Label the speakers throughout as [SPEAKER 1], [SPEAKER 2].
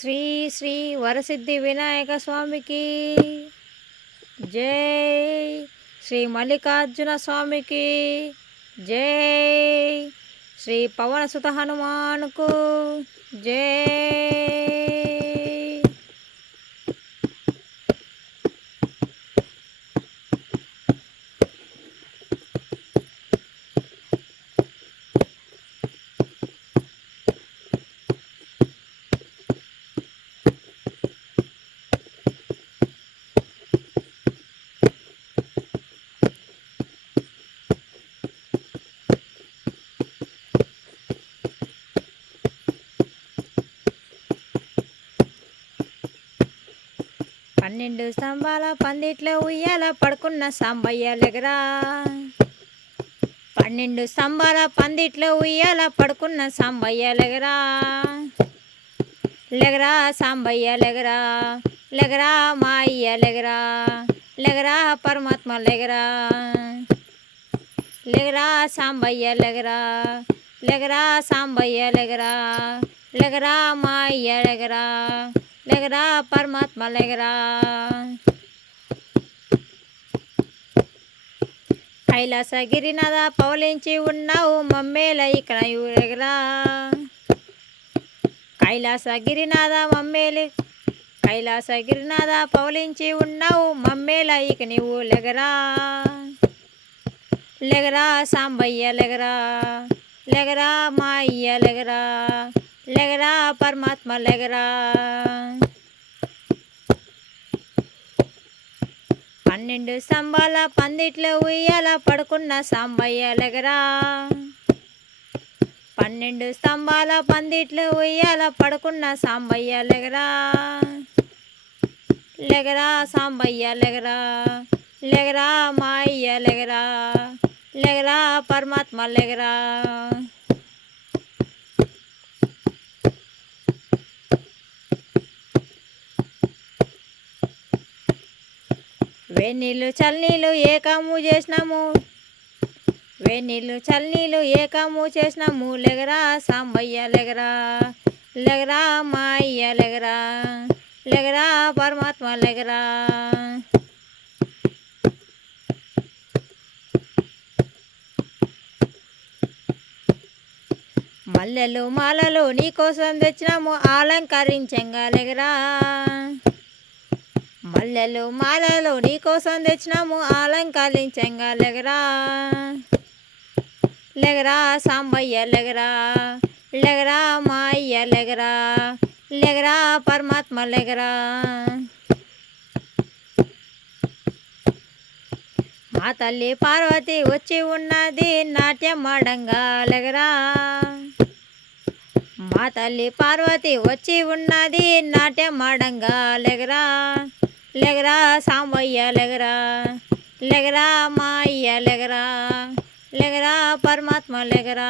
[SPEAKER 1] శ్రీ శ్రీ వరసిద్ధి వినాయక స్వామికి. జై శ్రీ మల్లికార్జున స్వామికి. జై శ్రీ పవనసుత హనుమానుకు. జై పన్నెండు స్తంభాల పందిట్లో ఉయ్యాల పడుకున్న సాంబయ్య లెగరా. పన్నెండు స్తంభాల పందిట్లో ఉయ్యాల పడుకున్న సాంబయ్య లెగరా. లెగరా సాంబయ్య లెగరా. లెగరా మా అయ్య లెగరా. లెగరా పరమాత్మ లెగరా. లెగరా సాంబయ్య లెగరా. లెగరా సాంబయ్య లెగరా. లెగరా మా అయ్య లెగరా. లేకరా పరమాత్మ లేకరా కైలాసగిరినద పవలించి ఉన్నావు మమ్మేల ఇక్కడ ఎగరా కైలాసగిరినాథ మమ్మేలి కైలాసగిరినాథ పవలించి ఉన్నావు మమ్మేల ఇక నీవు లెగరా? లెగరా సాంబయ్య లెగరా? లెగరా మా అయ్య లెగరా? లెగరా పరమాత్మ లెగరా? పన్నెండు స్తంభాల పందిట్లో ఉయ్యాల పడుకున్న సాంబయ్య లెగరా? పన్నెండు స్తంభాల పందిట్లో ఉయ్యాల పడుకున్న సాంబయ్య లెగరా? లెగరా సాంబయ్య లెగరా? లెగరా మా అయ్య లెగరా? లెగరా పరమాత్మ లెగరా? వెన్నీళ్ళు చల్నీళ్ళు ఏకాము చేసినాము. వెన్నీళ్ళు చల్నీళ్ళు ఏకాము చేసినాము. లెగరా సాంబయ్య లెగరా లెగరా మా అయ్య లెగరా లెగరా పరమాత్మ లెగరా. మల్లెలు మాలలు నీకోసం తెచ్చినాము. అలంకరించంగా లెగరా. మల్లెలు మాలలు నీకోసం తెచ్చినాము అలంకరించంగా లెగరా. లెగరా సాంబయ్య లెగరా. లెగరా మాయ్య లెగరా. లెగరా పరమాత్మ లెగరా. మా తల్లి పార్వతి వచ్చి ఉన్నది నాట్యం మాడంగా లెగరా. మా తల్లి పార్వతి వచ్చి ఉన్నది నాట్యం మాడంగా లెగరా. లెగరా సాంబయ్య లెగరా? లెగరా మాయ్య లెగరా? లెగరా పరమాత్మ లెగరా?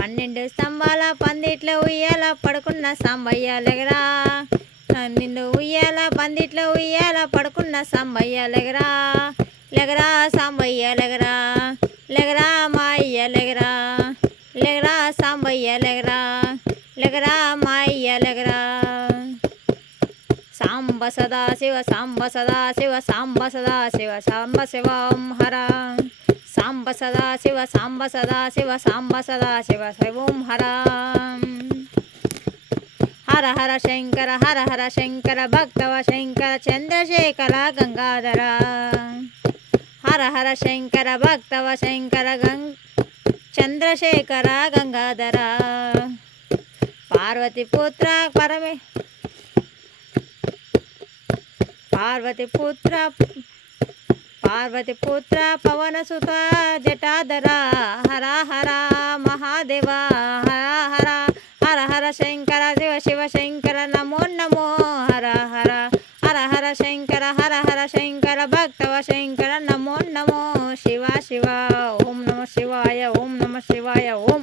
[SPEAKER 1] పన్నెండు స్తంభాల పందిట్లో ఉయ్యాల పడుకున్న సాంబయ్య లెగరా? నిన్ను ఉయ్యాల పందిట్లో ఉయ్యాల పడుకున్న సాంబయ్య లెగరా? లెగరా సాంబయ్య లెగరా? లెగరా మాయ్య లెగరా? లెగరా సాంబయ్య లెగరా? సాంబ సదా సాంబ సదాశివ సాంబ సదాశివ సాంబ శివం హర సాంబ సదాశివ సాంబ సదాశివ సాంబ సదాశివ శివం హర హర హర శంకర హర హర శంకర భక్తవ శంకర చంద్రశేఖర గంగాధర హర హర శంకర భక్తవ శంకర గంగ చంద్రశేఖర గంగాధర పార్వతీపుత్ర పరమే పార్వతి పుత్ర పార్వతి పుత్ర పవన సుత జటాధర హర హర మహాదేవ హర హర హర హర శంకర శివ శివ శంకర నమో నమో హర హర హర హర శంకర హర హర శంకర భక్తవ శంకర నమో నమో శివ శివ ఓం నమ శివాయ ఓం నమ శివాయ ఓం